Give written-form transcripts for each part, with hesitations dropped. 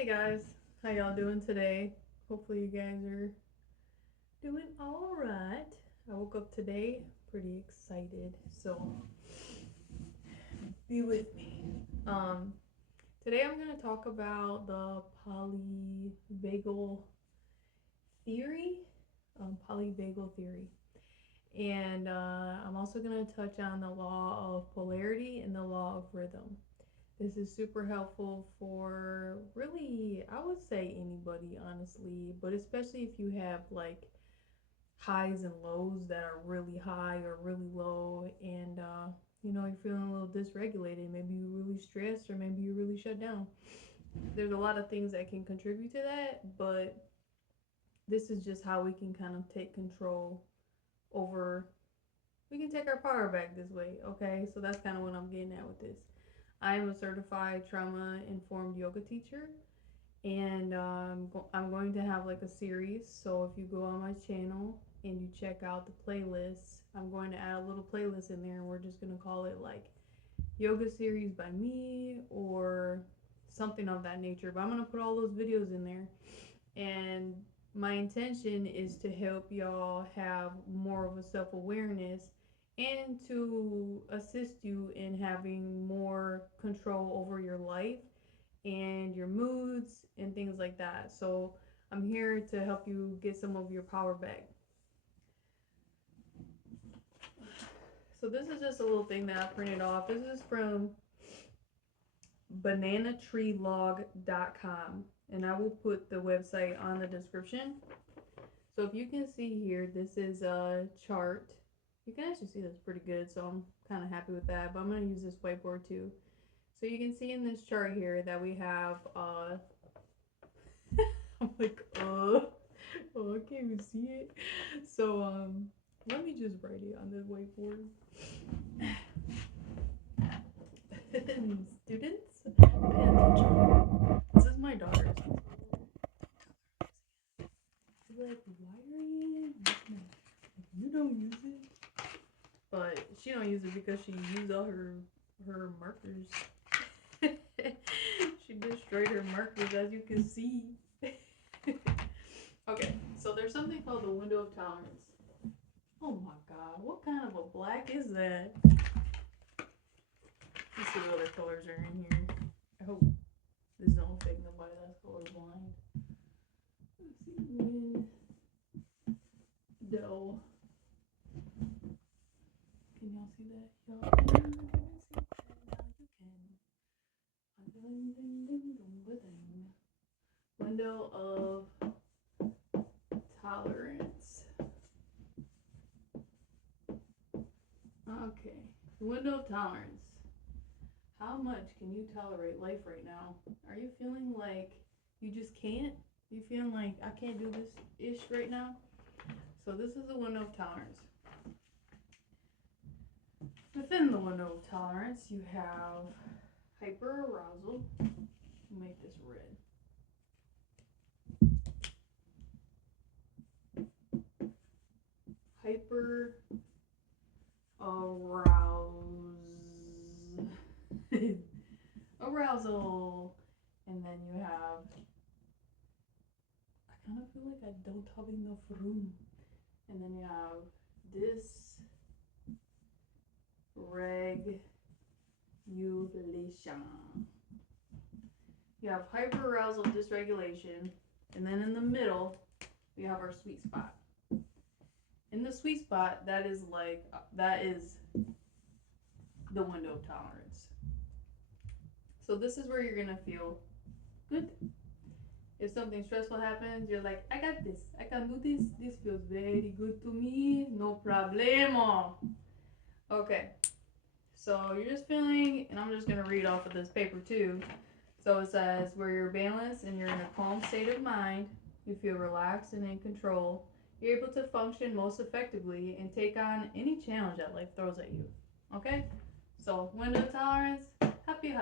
Hey guys, how y'all doing today? Hopefully you guys are doing all right. I woke up today pretty excited, so be with me. Um, Today I'm gonna talk about the polyvagal theory, polyvagal theory, and I'm also gonna touch on the law of polarity and the law of rhythm. This is super helpful for really, I would say anybody, honestly, but especially if you have like highs and lows that are really high or really low, and you're feeling a little dysregulated. Maybe you're really stressed, or maybe you're really shut down. There's a lot of things that can contribute to that, but this is just how we can kind of take control over. We can take our power back this way, okay? So that's kind of what I'm getting at with this. I am a certified trauma informed yoga teacher, and I'm going to have like a series. So if you go on my channel and you check out the playlists, I'm going to add a little playlist in there, and we're just going to call it like yoga series by me or something of that nature. But I'm going to put all those videos in there, and my intention is to help y'all have more of a self-awareness and to assist you in having more control over your life and your moods and things like that. So I'm here to help you get some of your power back. So this is just a little thing that I printed off. This is from bananatreelog.com, and I will put the website on the description. So if you can see here, this is a chart. You can actually see this pretty good, so I'm kind of happy with that, but I'm going to use this whiteboard too. So you can see in this chart here that we have I'm like, oh, I can't even see it. So, let me just write it on the whiteboard. Students, pay attention. This is my daughter. She's like, why are you like, you don't use it? But she don't use it because she used all her markers. She destroyed her markers, as you can see. Okay, so there's something called the window of tolerance. Oh my god, what kind of a black is that? Let's see what other colors are in here. I hope this don't affect nobody that's colorblind. Let's see, window. Can y'all see that? Y'all can see that? Now you can. Window of tolerance. Okay, window of tolerance. How much can you tolerate life right now? Are you feeling like you just can't? You feeling like I can't do this ish right now? So this is the window of tolerance. Within the window of tolerance, you have hyperarousal. Make this red. Hyper arousal, and then you have, I kind of feel like I don't have enough room, and then you have dysregulation. You have hyperarousal, dysregulation, and then in the middle we have our sweet spot. In the sweet spot, that is the window of tolerance. So this is where you're gonna feel good. If something stressful happens, you're like, I got this. I can do this. This feels very good to me. No problemo. Okay. So you're just feeling, and I'm just gonna read off of this paper too. So it says, where you're balanced and you're in a calm state of mind, you feel relaxed and in control. You're able to function most effectively and take on any challenge that life throws at you. Okay? So window tolerance, happy.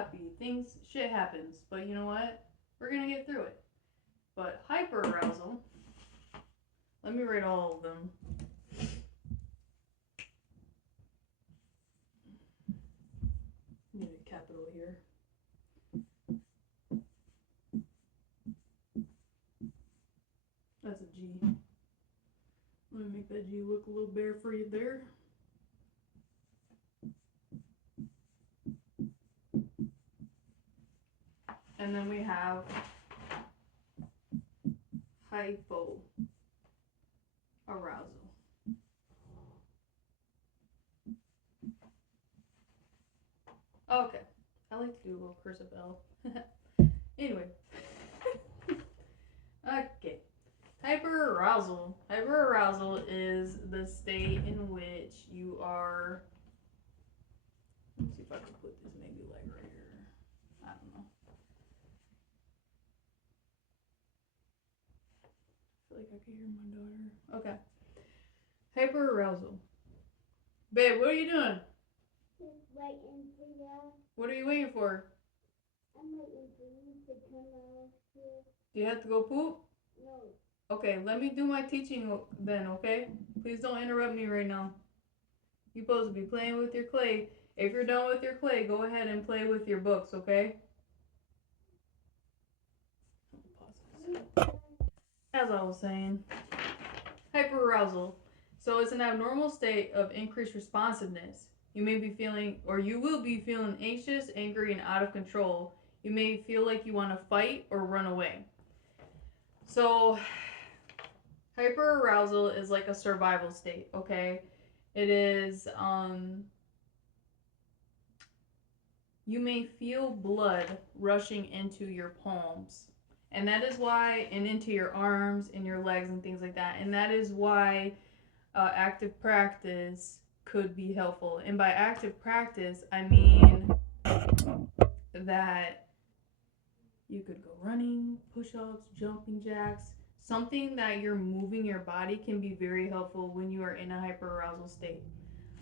Shit happens. But you know what? We're gonna get through it. But hyperarousal, let me rate all of them. Need a capital here. veggie look a little bare for you there. And then we have hypoarousal. Okay, I like to do a little cursive L. Anyway. Okay. Hyperarousal. Hyperarousal is the state in which you are. Let's see if I can put this maybe like right here. I don't know. I feel like I can hear my daughter. Okay. Hyperarousal. Babe, what are you doing? Just waiting for you. What are you waiting for? I'm waiting for you to come out here. Do you have to go poop? No. Okay, let me do my teaching then, okay? Please don't interrupt me right now. You're supposed to be playing with your clay. If you're done with your clay, go ahead and play with your books, okay? As I was saying, hyperarousal. So it's an abnormal state of increased responsiveness. You may be feeling, or you will be feeling anxious, angry, and out of control. You may feel like you want to fight or run away. So, hyperarousal is like a survival state, okay? It is, you may feel blood rushing into your palms. And that is why, and into your arms and your legs and things like that. And that is why active practice could be helpful. And by active practice, I mean that you could go running, push-ups, jumping jacks. Something that you're moving your body can be very helpful when you are in a hyperarousal state.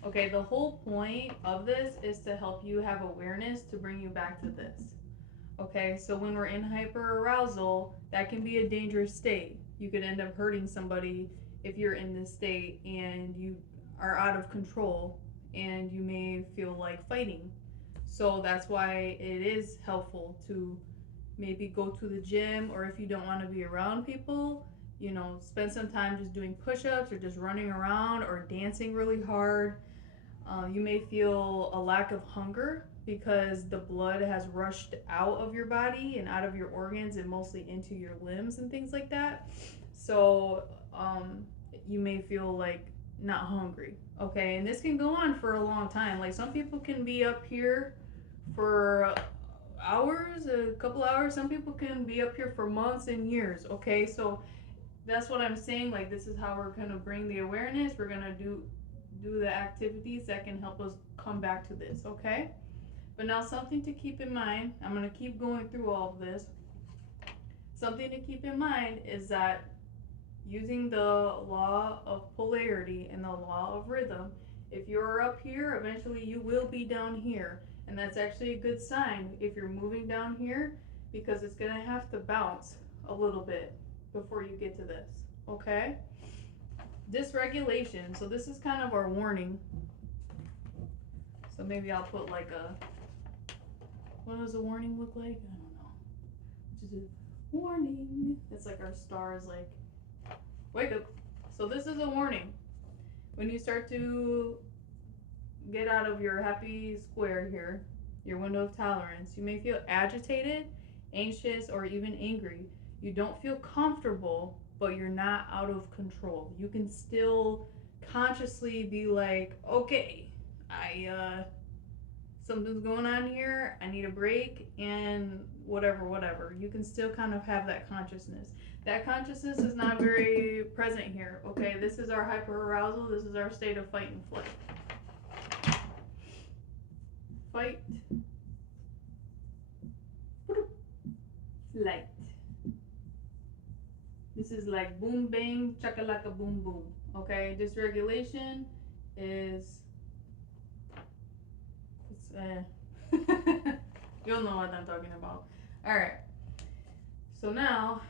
Okay, the whole point of this is to help you have awareness to bring you back to this. Okay, so when we're in hyperarousal, that can be a dangerous state. You could end up hurting somebody if you're in this state and you are out of control and you may feel like fighting. So that's why it is helpful to maybe go to the gym, or if you don't want to be around people, spend some time just doing push-ups or just running around or dancing really hard. You may feel a lack of hunger because the blood has rushed out of your body and out of your organs and mostly into your limbs and things like that. So you may feel like not hungry. Okay, and this can go on for a long time. Like some people can be up here for hours, a couple hours. Some people can be up here for months and years. Okay, so that's what I'm saying. Like this is how we're gonna bring the awareness. We're gonna do the activities that can help us come back to this. Okay, but now something to keep in mind. I'm gonna keep going through all of this. Something to keep in mind is that using the law of polarity and the law of rhythm, if you're up here, eventually you will be down here. And that's actually a good sign if you're moving down here, because it's going to have to bounce a little bit before you get to this. Okay? Dysregulation. So this is kind of our warning. So maybe I'll put like a, what does a warning look like? I don't know. Just a warning. It's like our stars, like, wake up. So this is a warning. When you start to get out of your happy square here, your window of tolerance, you may feel agitated, anxious, or even angry. You don't feel comfortable, but you're not out of control. You can still consciously be like, okay, something's going on here, I need a break, and whatever. You can still kind of have that consciousness. That consciousness is not very present here. Okay, this is our hyperarousal. This is our state of fight and flight. Fight, flight. This is like boom bang chakalaka boom boom. Okay, dysregulation is you'll know what I'm talking about. All right. So now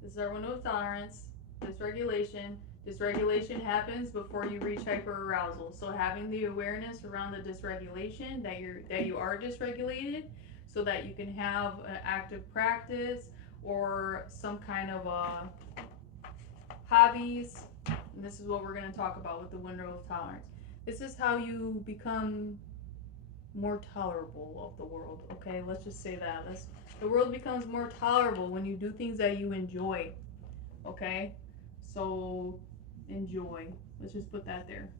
this is our window of tolerance. Dysregulation. Dysregulation happens before you reach hyperarousal. So having the awareness around the dysregulation that you are dysregulated, so that you can have an active practice or some kind of a hobbies. And this is what we're going to talk about with the window of tolerance. This is how you become more tolerable of the world. Okay, let's just say that. The world becomes more tolerable when you do things that you enjoy. Okay, so enjoy. Let's just put that there.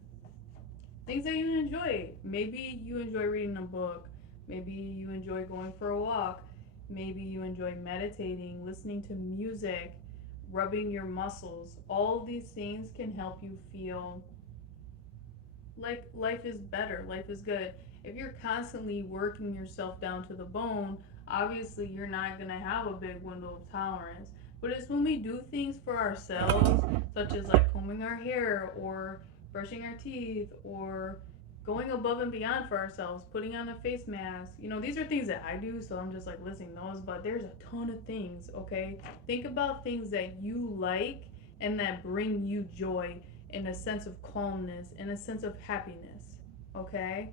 Things that you enjoy. Maybe you enjoy reading a book. Maybe you enjoy going for a walk. Maybe you enjoy meditating, listening to music, rubbing your muscles. All of these things can help you feel like life is better, life is good. If you're constantly working yourself down to the bone, obviously you're not going to have a big window of tolerance. But it's when we do things for ourselves, such as like combing our hair or brushing our teeth or going above and beyond for ourselves, putting on a face mask. You know, these are things that I do, so I'm just like listing those, but there's a ton of things, okay? Think about things that you like and that bring you joy and a sense of calmness and a sense of happiness, okay?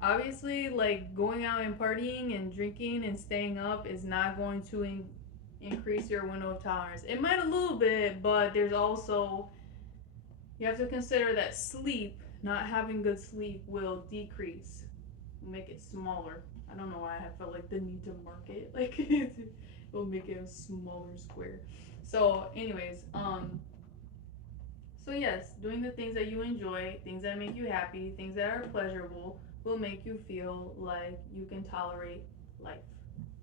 Obviously, like going out and partying and drinking and staying up is not going to increase your window of tolerance. It might a little bit, but there's also, you have to consider that sleep, not having good sleep, will decrease, make it smaller. I don't know why I felt like the need to mark it. Like it will make it a smaller square. So, anyways, so yes, doing the things that you enjoy, things that make you happy, things that are pleasurable, will make you feel like you can tolerate life.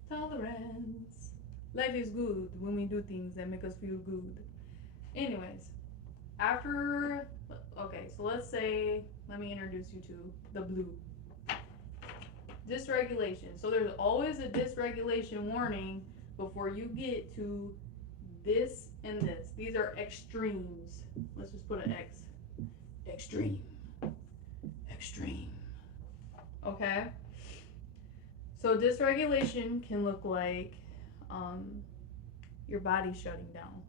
Tolerance. Life is good when we do things that make us feel good. Anyways, after, okay, so let's say, let me introduce you to the blue. Dysregulation. So there's always a dysregulation warning before you get to this and this. These are extremes. Let's just put an X. Extreme. Extreme. Okay? So dysregulation can look like your body shutting down.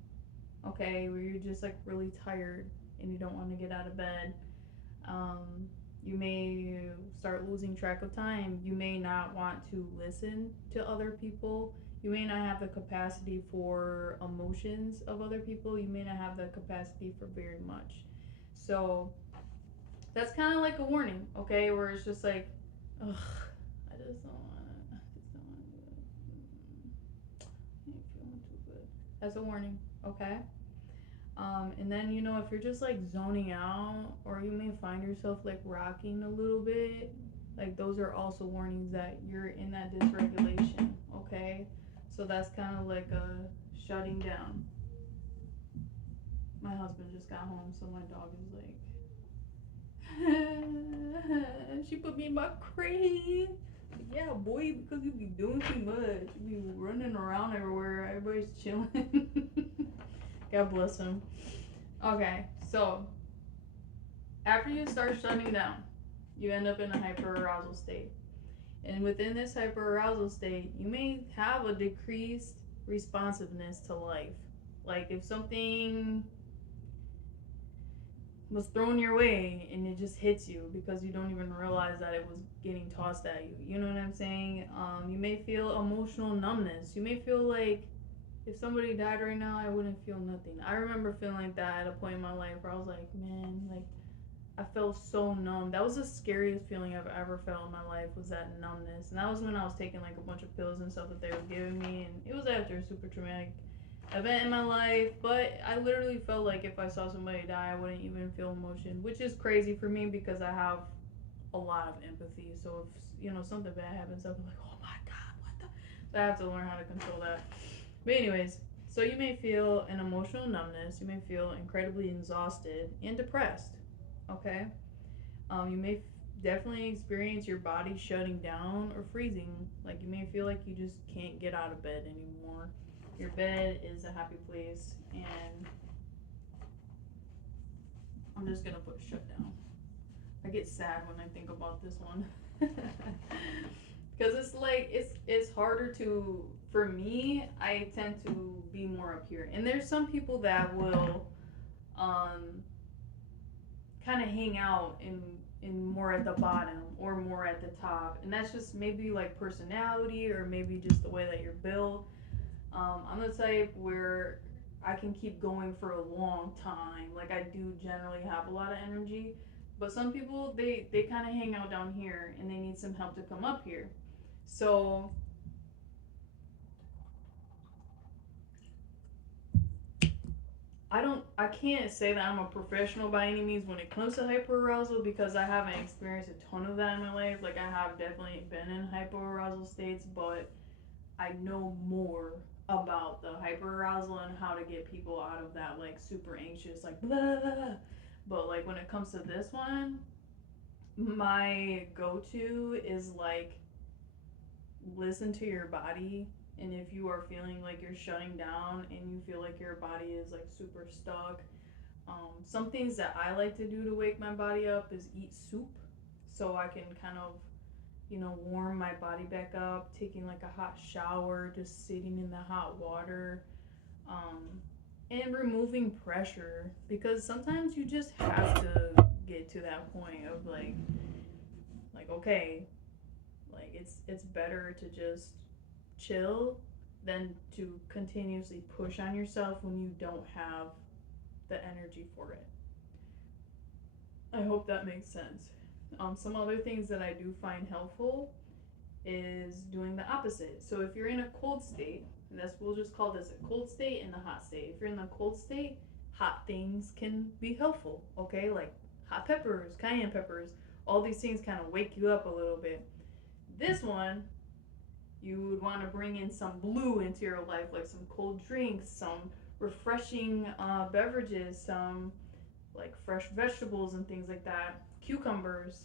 Okay? Where you're just like really tired and you don't want to get out of bed. You may start losing track of time. You may not want to listen to other people. You may not have the capacity for emotions of other people. You may not have the capacity for very much. So that's kind of like a warning, okay? Where it's just like, ugh, I just don't want to. I just don't want to do it. I ain't feeling too good. That's a warning, okay? And then, you know, if you're just like zoning out, or you may find yourself like rocking a little bit, like those are also warnings that you're in that dysregulation, okay? So that's kind of like a shutting down. My husband just got home, so my dog is like, she put me in my crate. Yeah, boy, because you be doing too much. You be running around everywhere. Everybody's chilling. God bless him. Okay, so after you start shutting down, you end up in a hyperarousal state. And within this hyperarousal state, you may have a decreased responsiveness to life. Like if something was thrown your way and it just hits you because you don't even realize that it was getting tossed at you. You know what I'm saying? You may feel emotional numbness. You may feel like if somebody died right now, I wouldn't feel nothing. I remember feeling like that at a point in my life where I was like, man, like I felt so numb. That was the scariest feeling I've ever felt in my life, was that numbness. And that was when I was taking like a bunch of pills and stuff that they were giving me, and it was after a super traumatic event in my life. But I literally felt like if I saw somebody die, I wouldn't even feel emotion, which is crazy for me because I have a lot of empathy. So if you know something bad happens, I'll be like, oh my god, what the? So I have to learn how to control that. But anyways, so you may feel an emotional numbness. You may feel incredibly exhausted and depressed. Okay. You may definitely experience your body shutting down or freezing. Like you may feel like you just can't get out of bed anymore. Your bed is a happy place, and I'm just gonna put shut down. I get sad when I think about this one. Because it's like it's harder to, for me, I tend to be more up here, and there's some people that will um kind of hang out in more at the bottom or more at the top, and that's just maybe like personality or maybe just the way that you're built. I'm the type where I can keep going for a long time. Like I do generally have a lot of energy, but some people they kind of hang out down here and they need some help to come up here. So I can't say that I'm a professional by any means when it comes to hyperarousal because I haven't experienced a ton of that in my life. Like I have definitely been in hyperarousal states, but I know more about the hyperarousal and how to get people out of that like super anxious like blah, blah, blah. But like when it comes to this one, my go-to is like listen to your body, and if you are feeling like you're shutting down and you feel like your body is like super stuck, some things that I like to do to wake my body up is eat soup so I can kind of warm my body back up, taking like a hot shower, just sitting in the hot water, um, and removing pressure because sometimes you just have to get to that point of like okay, like it's better to just chill than to continuously push on yourself when you don't have the energy for it. I hope that makes sense. Some other things that I do find helpful is doing the opposite. So if you're in a cold state, and that's we'll just call this a cold state and a hot state. If you're in the cold state, hot things can be helpful. Okay, like hot peppers, cayenne peppers, all these things kind of wake you up a little bit. This one, you would want to bring in some blue into your life, like some cold drinks, some refreshing beverages, some like fresh vegetables and things like that. Cucumbers.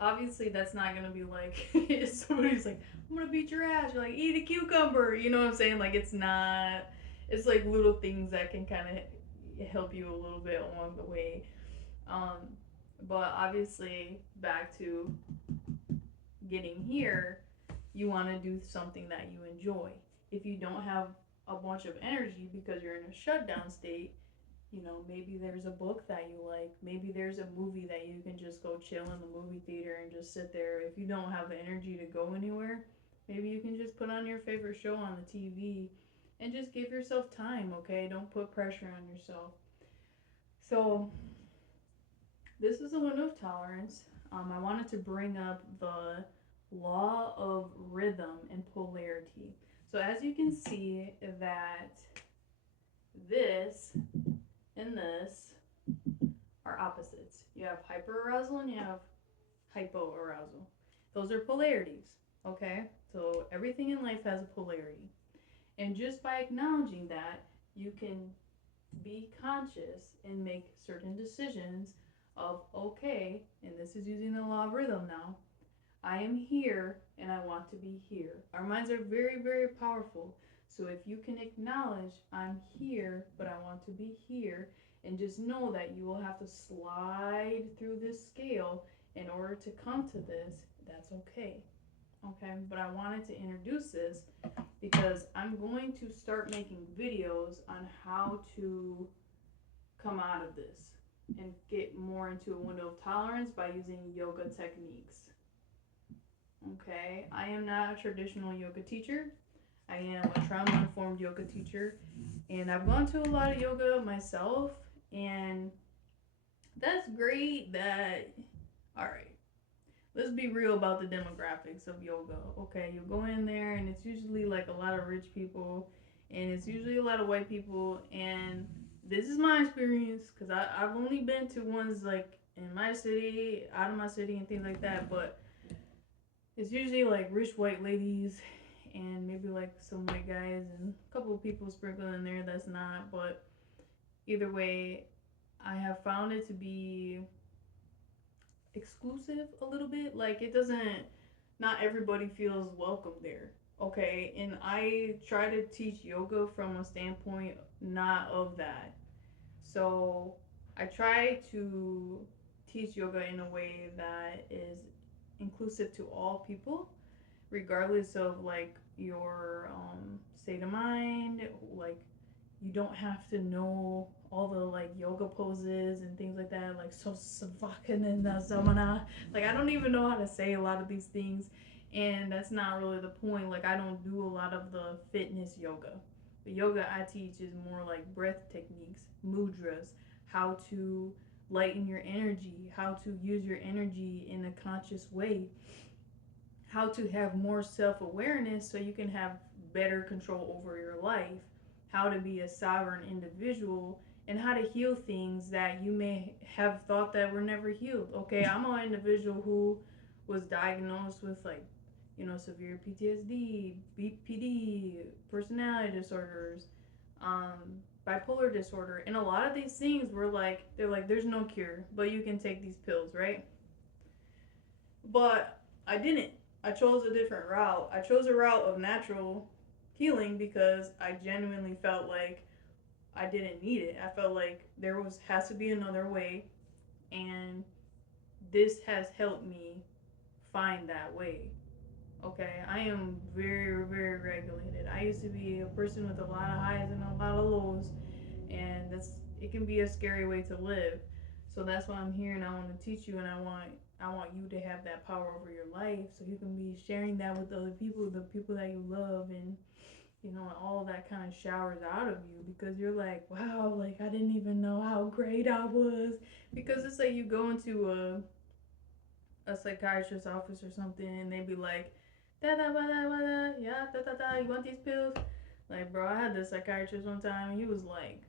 Obviously, that's not gonna be like if somebody's like, "I'm gonna beat your ass." You're like, "Eat a cucumber." You know what I'm saying? Like it's not. It's like little things that can kind of help you a little bit along the way. Um, but obviously, back to getting here, you want to do something that you enjoy. If you don't have a bunch of energy because you're in a shutdown state, maybe there's a book that you like. Maybe there's a movie that you can just go chill in the movie theater and just sit there. If you don't have the energy to go anywhere, maybe you can just put on your favorite show on the TV and just give yourself time, okay? Don't put pressure on yourself. So, this is a window of tolerance. I wanted to bring up the law of rhythm and polarity. So, as you can see, that this and this are opposites. You have hyperarousal and you have hypoarousal. Those are polarities, okay? So everything in life has a polarity. And just by acknowledging that, you can be conscious and make certain decisions of, okay, and this is using the law of rhythm now, I am here and I want to be here. Our minds are very, very powerful. So if you can acknowledge, I'm here, but I want to be here, and just know that you will have to slide through this scale in order to come to this, that's okay. Okay, but I wanted to introduce this because I'm going to start making videos on how to come out of this and get more into a window of tolerance by using yoga techniques. Okay, I am not a traditional yoga teacher. I am a trauma informed yoga teacher, and I've gone to a lot of yoga myself, and that's great. All right, let's be real about the demographics of yoga. Okay, you go in there, and it's usually like a lot of rich people, and it's usually a lot of white people, and this is my experience because I've only been to ones like in my city, out of my city, and things like that, but it's usually like rich white ladies and maybe like some white guys and a couple of people sprinkled in there that's not. But either way, I have found it to be exclusive a little bit. Like it doesn't, not everybody feels welcome there. Okay, and I try to teach yoga from a standpoint not of that. So I try to teach yoga in a way that is inclusive to all people regardless of like your state of mind. Like you don't have to know all the like yoga poses and things like that, like so savakananda zamana. Like I don't even know how to say a lot of these things, and that's not really the point. Like I don't do a lot of the fitness yoga. The yoga I teach is more like breath techniques, mudras, how to lighten your energy, how to use your energy in a conscious way, how to have more self awareness so you can have better control over your life, how to be a sovereign individual, and how to heal things that you may have thought that were never healed. Okay, I'm an individual who was diagnosed with like, severe PTSD, BPD, personality disorders, bipolar disorder, and a lot of these things were like, they're like, there's no cure, but you can take these pills, right? But I didn't. I chose a different route. I chose a route of natural healing because I genuinely felt like I didn't need it. I felt like there was has to be another way, and this has helped me find that way. Okay, I am very, very regulated. I used to be a person with a lot of highs and a lot of lows, and it can be a scary way to live. So that's why I'm here, and I want to teach you, and I want you to have that power over your life, so you can be sharing that with other people, the people that you love, and all that kind of showers out of you because you're like, wow, like I didn't even know how great I was. Because it's like you go into a psychiatrist's office or something, and they be like, da da da da da, yeah, da da da, you want these pills? Like, bro, I had this psychiatrist one time, and he was like,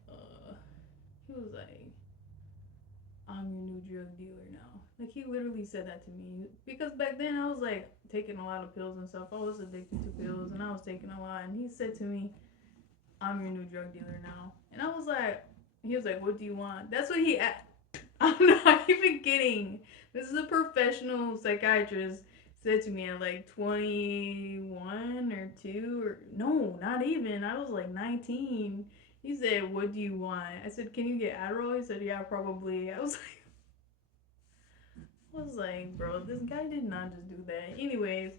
I'm your new drug dealer now. Like, he literally said that to me because back then I was like taking a lot of pills and stuff. I was addicted to pills, and I was taking a lot. And he said to me, I'm your new drug dealer now. And I was like, he was like, what do you want? That's what he asked. I'm not even kidding. This is a professional psychiatrist said to me at like 21 or 2 or no, not even. I was like 19. He said, what do you want? I said, can you get Adderall? He said, yeah, probably. I was like, bro, this guy did not just do that. Anyways,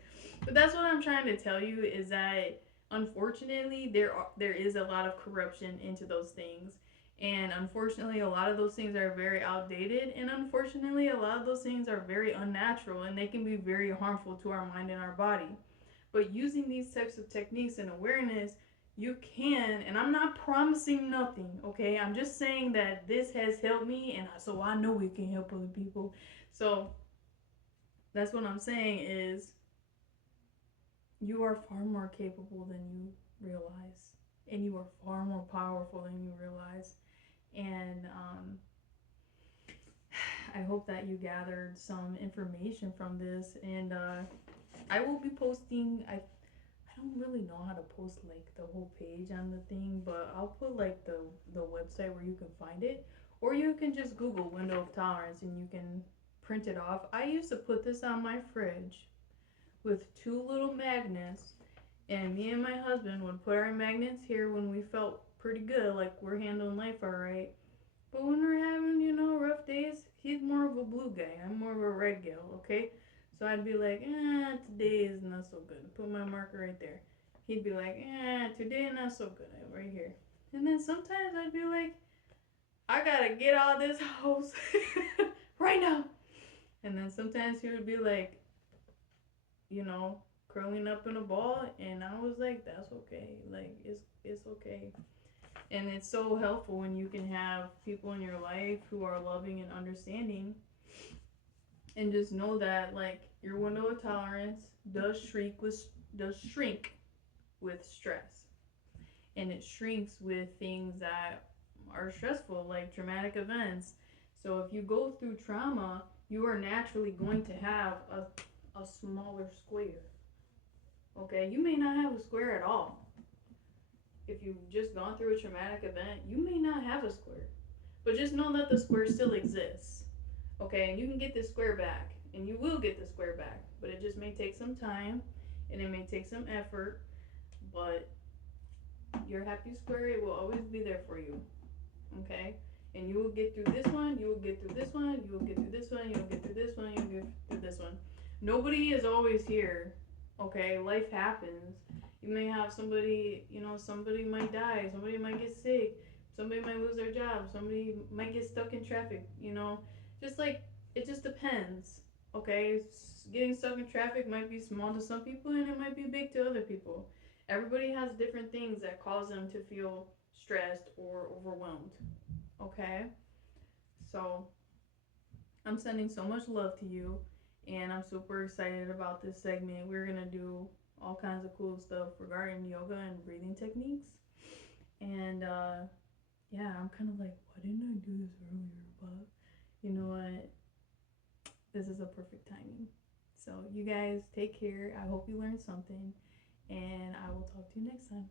but that's what I'm trying to tell you is that unfortunately there is a lot of corruption into those things. And unfortunately, a lot of those things are very outdated. And unfortunately, a lot of those things are very unnatural and they can be very harmful to our mind and our body. But using these types of techniques and awareness, you can, and I'm not promising nothing, okay? I'm just saying that this has helped me, and so I know it can help other people. So that's what I'm saying is you are far more capable than you realize, and you are far more powerful than you realize. And I hope that you gathered some information from this. And I will be posting. I don't really know how to post like the whole page on the thing, but I'll put like the website where you can find it, or you can just Google window of tolerance and you can print it off. I used to put this on my fridge with two little magnets, and me and my husband would put our magnets here when we felt pretty good, like we're handling life all right. But when we're having, rough days, he's more of a blue guy. I'm more of a red gal, okay? So I'd be like, today is not so good. Put my marker right there. He'd be like, today not so good, right here. And then sometimes I'd be like, I gotta get out of this house right now. And then sometimes he would be like, you know, curling up in a ball, and I was like, that's okay. Like it's okay. And it's so helpful when you can have people in your life who are loving and understanding, and just know that like your window of tolerance does shrink with stress, and it shrinks with things that are stressful like traumatic events. So if you go through trauma, you are naturally going to have a smaller square. Okay, you may not have a square at all. If you've just gone through a traumatic event, you may not have a square. But just know that the square still exists. Okay, and you can get this square back, and you will get the square back, but it just may take some time and it may take some effort. But your happy square, it will always be there for you. Okay, and you will get through this one, you will get through this one, you will get through this one, you will get through this one, you will get through this one. Nobody is always here. Okay, life happens. You may have somebody, somebody might die, somebody might get sick, somebody might lose their job, somebody might get stuck in traffic, just like it just depends. Okay, getting stuck in traffic might be small to some people and it might be big to other people. Everybody has different things that cause them to feel stressed or overwhelmed. Okay? So I'm sending so much love to you, and I'm super excited about this segment. We're gonna do all kinds of cool stuff regarding yoga and breathing techniques. And yeah, I'm kind of like, why didn't I do this earlier? But you know what? This is a perfect timing. So, you guys take care. I hope you learned something, and I will talk to you next time.